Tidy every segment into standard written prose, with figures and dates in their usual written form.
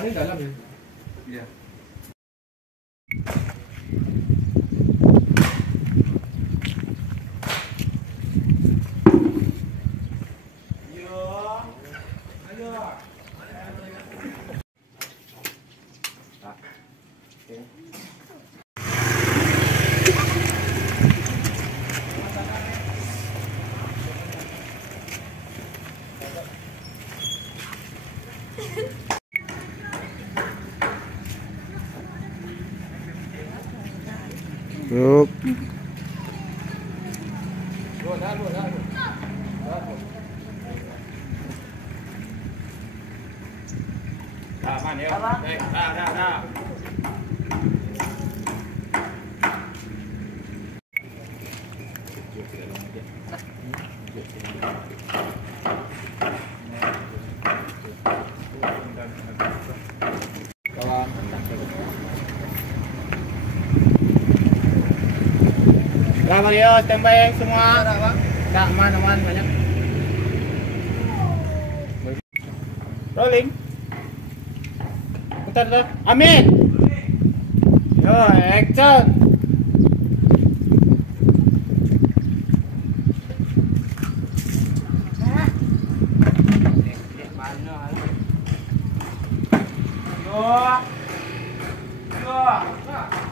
Mana dalam ya? Iya. Yuk. Aman ya. Baik. Dah. Lah Mario, standby semua. Tak aman banyak. Rolling. Bentar. Amin. Yo, action.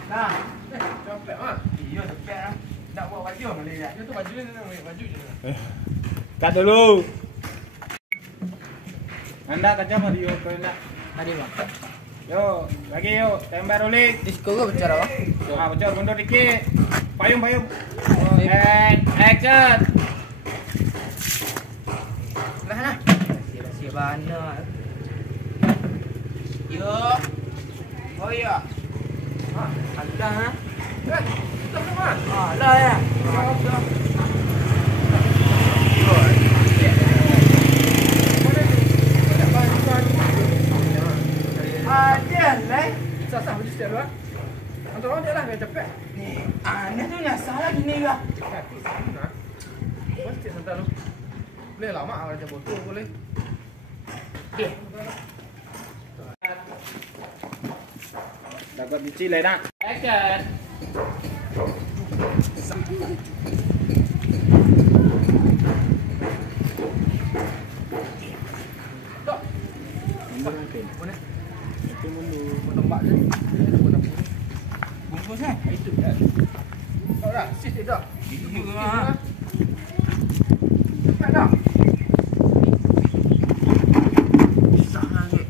Nah, Capek ah. Iya, cepet ah. Nak buat baju mana dia? Itu baju ni baju je. cut dulu. Anda kerja Mario, kau nak tadi bang. Yo, lagi yuk, standby rolling. Disco ke bicara bang? Bocor mundur dikit. Payung. And action. Nah. Sia bana. Yo. Oh iya. Ada ha? Kita mana? Dah ya. Sah baju setiap luar. Antara orang dia lah yang cepet. Aneh tu nyasar lah gini ke? Pasti santai lu. Boleh lama kalau macam botol boleh. Dapat biji lah nak. Action. Tok. Mana? Itu mundur, menembak je. Bungkus eh? Itu dah. Tok dah, sis dah. Itu juga. Tak dah. Sana ke?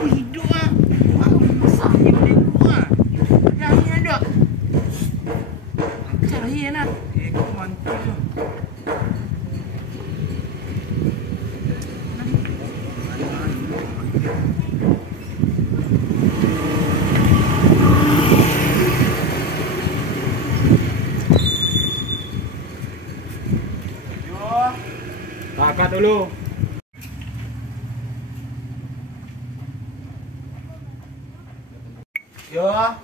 Aku hidup ah. Aku besar ni boleh buat. Dah ni ada. Cari nak. Kau mantap tu. Cut dulu. Yo. Lah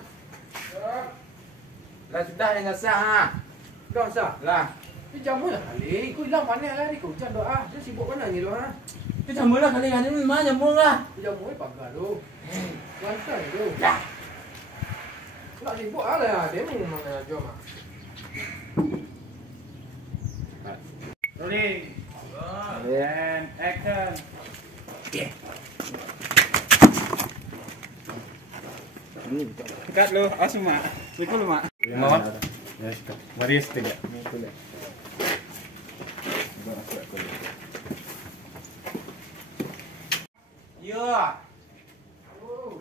sudah dengan sah ha. Dah sah. Lah. Ni jamu lah kali. Kau hilang mana lah ni kau hujan doa. Dia sibuk mana ni doa. Tu campur lah kali ni memang nyambung lah. Jamu ni pagar tu. Lantai tu. Dah. Nak sibuk lah. Dia memang nak jom ah. Rolling. And action. Cut lu, semua. Pikul lu, Mak. Mau? Ya, mari setengah. Yo.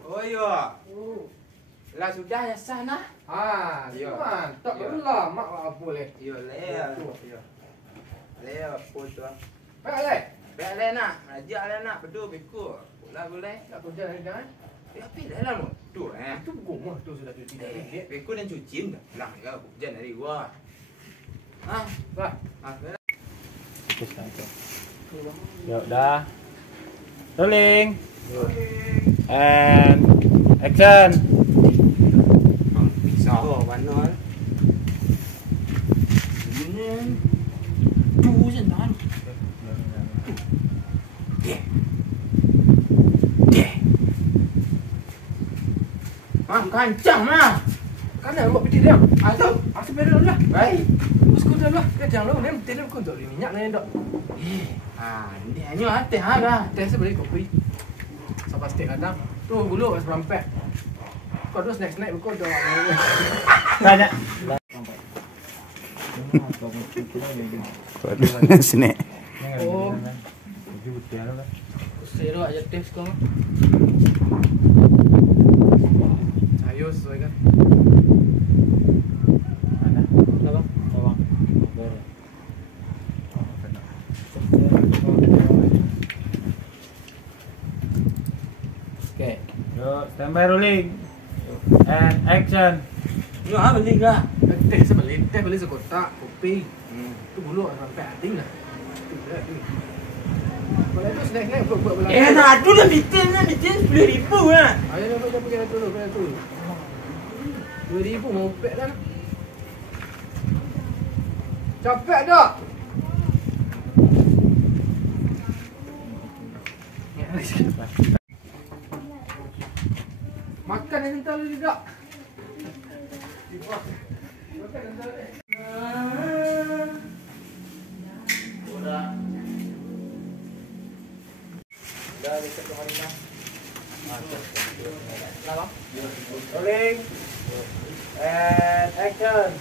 Oh yo. Lah sudah ya sah nah. Ah, Ya. mantap Ya. betul mak apa boleh. Yo le. Ya. Le apa tu? Baik leh. Baik le nak. Ajak le nak betul beku. Pula boleh. Tak kerja lagi kan? Tapi dah lah tu Itu gumah tu sudah cuci dah ni. Beku dan cuci dah. Lah ya hujan dari gua. Ah, Bah, ah. Yuk, dah. Rolling. And action. Oh, mana? Ini tu sentan. Kancang mah. Kan nak buat peti dia. Atau Aku beri lah. baik. Terus kau dah lah. Kadang lu ni peti dia kau tak minyak ni dok. Ini hanya hati harga. Teh saya beli kopi. Sampai steak kadang. Tu gulu kat serampet. Kau tu snack kau dah. Tanya. Snack. Oh. Sero aja tes kau. Sayur sesuai kan. Mana? Abang. Bawang. Okay. Yuk, standby rolling. And action. Ini apa beli ke? Teh beli sekotak kopi. Tu gulu kat serampet ading lah. Kalau itu snack buat belakang. Nak tu dah bitin 10,000 lah. Ayo dah pergi dah tu. 2,000 mau pek dah. Capek dah. Makan yang hentar lu juga. Makan hentar ni. Dah bisa ke hari dah. Lama. Rolling. And action.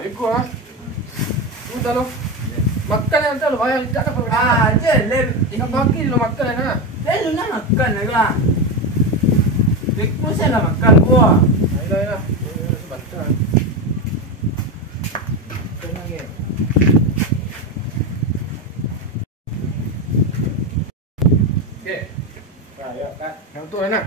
Ikut ah. Tu dah lo. Makan yang hentar lu bayar tak ada apa. Je lem. Ikan bagi lu makan lah. Lu nak makan lah. Dekku saya nak makan gua. Ayolah. Sebentar. Tenang ya. Okey. Yuk, kat. Yang tu enak.